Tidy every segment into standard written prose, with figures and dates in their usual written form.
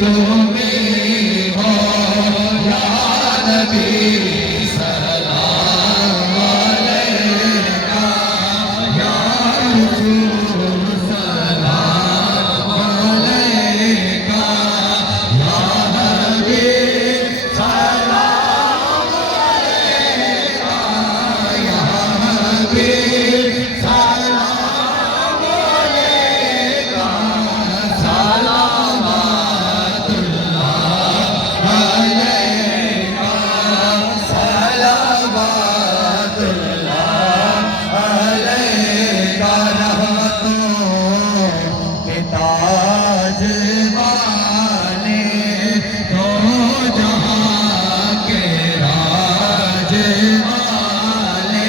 तुम्हें हो या नबी सलाम अलैका या रसूल सलाम अलैका या हबीब सलाम अलैका या हबीब सलाम अलैका सलावतुल्लाह अलैका सलावतुल्लाह अलैका रहमतों के ताज वाले दो जहां के राज वाले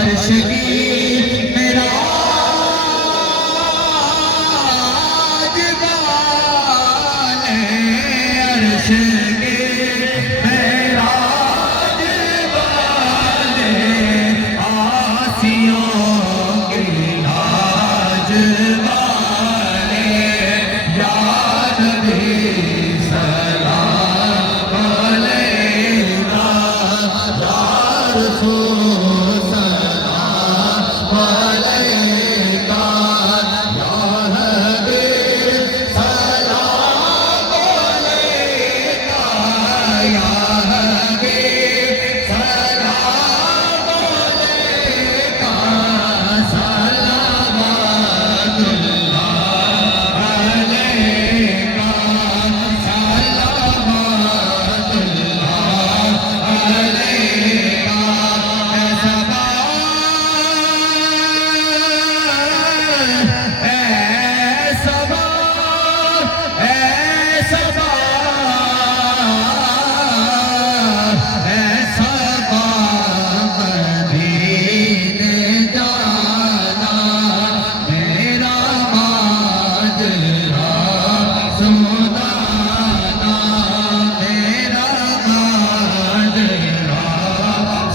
अर्श की मेराज वाले अर्श के मेराज वाले आसियों के लाज वाले या नबी सलाम अलैका या रसूल सलाम अलैका या हबीब सलाम अलैका या हबीब सलाम अलैका सलावतुल्लाह अलैका सलावतुल्लाह अलैका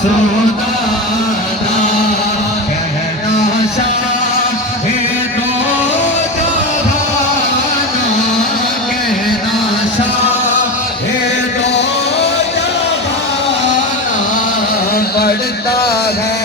सोदाना कहना शाहे दो जहाना कहना शाहे दो जहाना बढ़ता है